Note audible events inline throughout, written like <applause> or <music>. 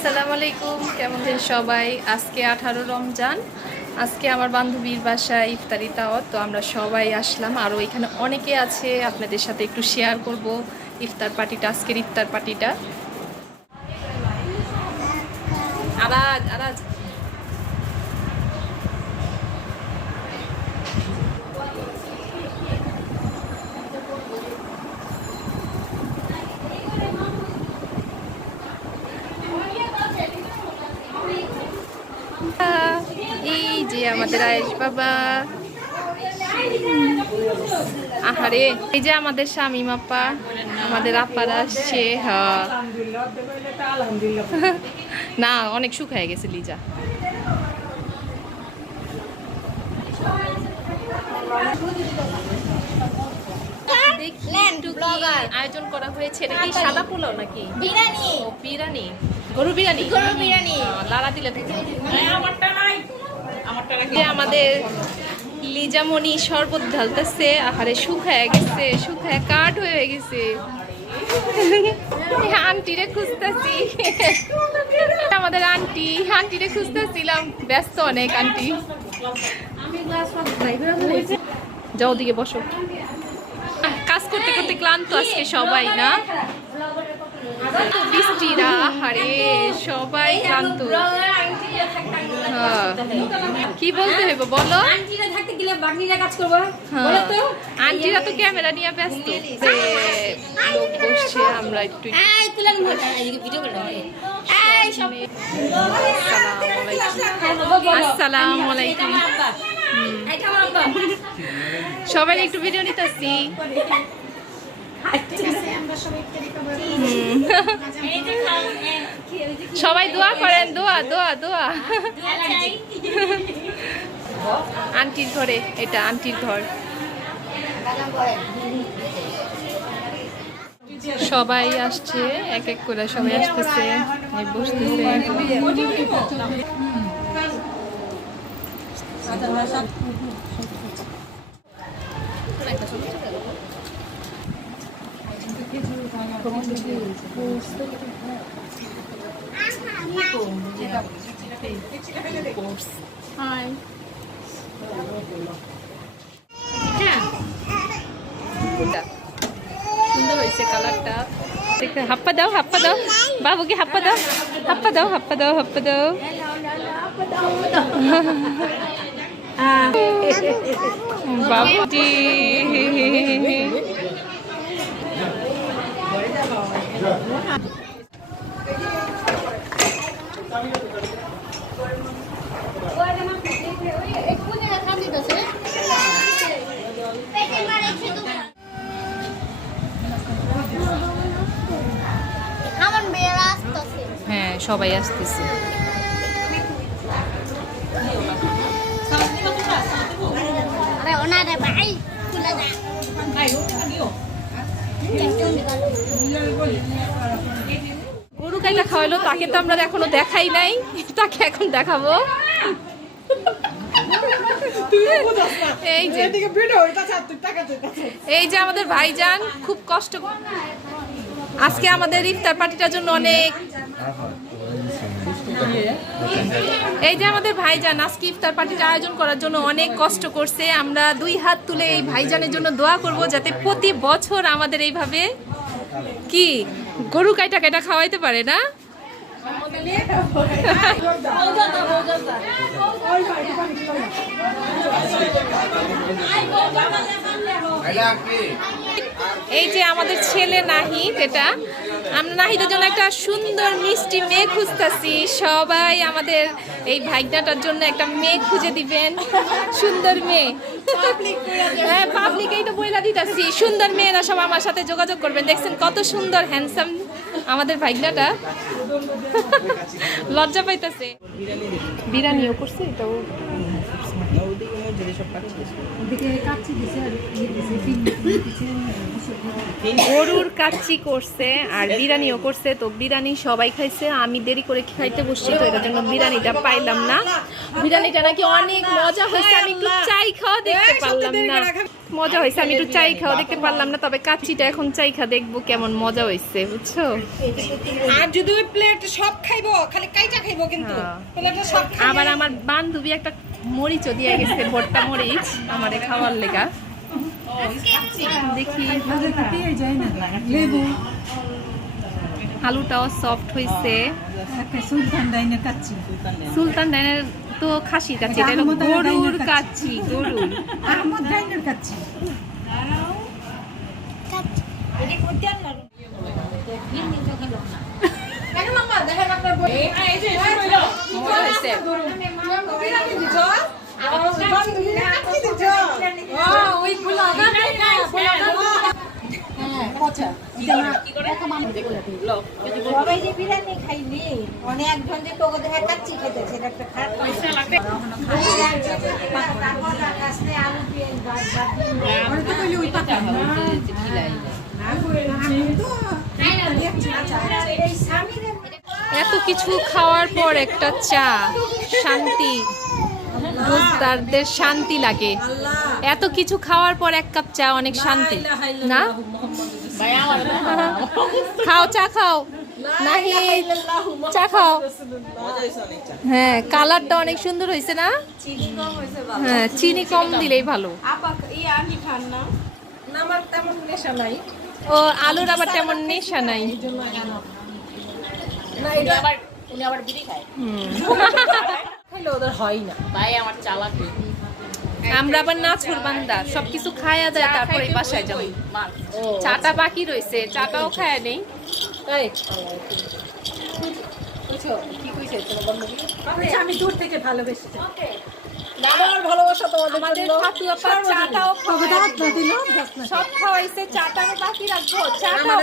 আসসালামু আলাইকুম, কেমন আছেন সবাই? আজকে আঠারো রমজান। আজকে আমার বান্ধবীর বাসায় ইফতারি তাওয়াত, তো আমরা সবাই আসলাম। আরও এখানে অনেকে আছে, আপনাদের সাথে একটু শেয়ার করব ইফতার পার্টিটা, আজকের ইফতার পার্টিটা। আরাজ আরাজ এই যে আমাদের আয়েশ বাবা। আহারে এই যে আমাদের স্বামী মাপা আমাদের আপারা আসছে <laughs> না অনেক সুখ হয়ে গেছে লিজা। আয়োজন করা হয়েছে এটা কি সাদা পোলাও নাকি? বিরিয়ানি। বিরিয়ানি। গরু বিরিয়ানি? গরুর বিরিয়ানি। লাড়া দিলে থেকে যে আমাদের লিজামণি শরবত ঢালতেছে আহারে শুকায় গেছে শুকায় কাঠ হয়ে গেছে। আন্টিরে খুঁজতেছি। আমাদের আন্টি আন্টিরে খুঁজতেছিলাম। ব্যস্ত অনেক আন্টি। যাও দিকে বসো। কাজ করতে করতে ক্লান্ত আজকে সবাই না? বৃষ্টিরা আহারে সবাই ক্লান্ত। কি বলতে হইব বলো? আন্টিরা থাকতে গেলে বাগনিরা কাজ করব হ্যাঁ। বলো তো। আন্টিরা তো ক্যামেরা নিয়ে ব্যস্ত। লোক বসছে আমরা একটু এই ভিডিও করে। এই সব। আসসালামু আলাইকুম। এটা আমার আব্বা। সবাই একটু ভিডিও নিতেছি। <laughs> সবাই দোয়া করেন, দোয়া দোয়া দোয়া। আন্টির ঘরে, এটা আন্টির ঘর। সবাই আসছে, এক এক করে সবাই আসতেছে বসতেছে। হাই সুন্দর হয়েছে কালারটা হাপ্পা দাও হাপ্পা দাও বাবুকে হাপ্পা দাও হাপ্পা দাও হাপ্পা দাও হাপ্পা দাও বাবুজি হ্যাঁ সবাই আসতেছে। ওনারে ভাই না গরু কাইটা খাওয়াইলো তাকে তো আমরা এখনও দেখাই নাই। তাকে এখন দেখাবো। এই যে এই যে আমাদের ভাইজান, খুব কষ্ট। আজকে আমাদের ইফতার পার্টিটার জন্য অনেক এই যে আমাদের ভাইজান আজকে ইফতার পার্টিটা আয়োজন করার জন্য অনেক কষ্ট করছে। আমরা দুই হাত তুলে এই ভাইজানের জন্য দোয়া করব যাতে প্রতি বছর আমাদের এইভাবে কি গরু কাইটা কাইটা খাওয়াইতে পারে না? এই যে আমাদের ছেলে নাহি এটা আমরা নাহিদের জন্য একটা সুন্দর মিষ্টি মেয়ে খুঁজতেছি। সবাই আমাদের এই ভাইটাটার জন্য একটা মেয়ে খুঁজে দিবেন। সুন্দর মেয়ে। হ্যাঁ পাবলিকেই তো বইলা দিতেছি। সুন্দর মেয়েরা সব আমার সাথে যোগাযোগ করবেন। দেখছেন কত সুন্দর হ্যান্ডসাম আমাদের ভাইগনাটা। লজ্জা পাইতেছে। বিরিয়ানিও করছে তো ইয়ে গরুর কাচ্চি করছে আর বিরিয়ানিও করছে তো বিরিয়ানি সবাই খাইছে আমি দেরি করে খাইতে বসছি তো এটার জন্য বিরিয়ানিটা পাইলাম না। বিরিয়ানিটা নাকি অনেক মজা হয়েছে আমি একটু চাই খাওয়া দেখতে পারলাম না। মজা হয়েছে। আমি একটু চাই খাওয়া দেখতে পারলাম না তবে কাচ্চিটা এখন চাই খা দেখব কেমন মজা হয়েছে বুঝছ? আর যদি ওই প্লেট সব খাইবো খালি কাইটা খাইবো কিন্তু হ্যাঁ। সব আবার আমার বান্ধবী একটা মরিচও দিয়ে গেছে ভর্তা মরিচ আমারে খাওয়ার লেগা। দেখি। লেবু। আলুটাও সফট হয়েছে। সুলতান সুলতান ডাইনের তো খাসির কাচ্চি এটা হলো গরুর আহমদ ডাইনের সবাই যে বিরিয়ানি অনেকজন যে তোকে দেখা খেতে সেটা একটা খারাপ আলু এত কিছু খাওয়ার পর একটা চা শান্তি। রোজদারদের শান্তি লাগে। এত কিছু খাওয়ার পর এক কাপ চা অনেক শান্তি। না? খাও চা খাও। নাহি চা খাও। হ্যাঁ কালারটা অনেক সুন্দর হয়েছে না? হ্যাঁ চিনি কম দিলেই ভালো। ও আলুর আবার তেমন নেশা নাই। উনি আবার বিড়ি খায়। হুম। খাইলে ওদের হয় না। ভাই আমার চালাক আমরা আবার না বান্দা সবকিছু খায়া যায় তারপরে বাসায় যাব। ও চাটা বাকি রয়েছে চাটাও খায়া নেই। কি কইছে? তোমার বান্ধবী আমি দূর থেকে ভালোবেসে আমার ভালোবাসা তোমাদের জন্য। চাটাও সব খাওয়াইছে চাটাও বাকি রাখব। চাটাও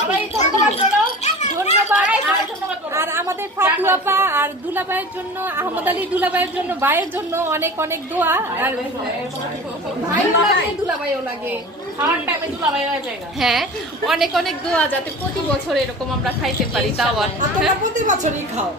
সবাই ধন্যবাদ আর- আর আমাদের ফাতু আপা আর দুলাভাইয়ের জন্য আহমদ আলী দুলাভাইয়ের জন্য ভাইয়ের জন্য অনেক অনেক দোয়া। আর ভাইও লাগে দুলাভাইও লাগে। খাওয়ার টাইমে দুলাভাই হ্যাঁ অনেক অনেক দোয়া যাতে প্রতি বছর এরকম আমরা খাইতে পারি দাওয়াত। তোমরা প্রতি বছরই খাও।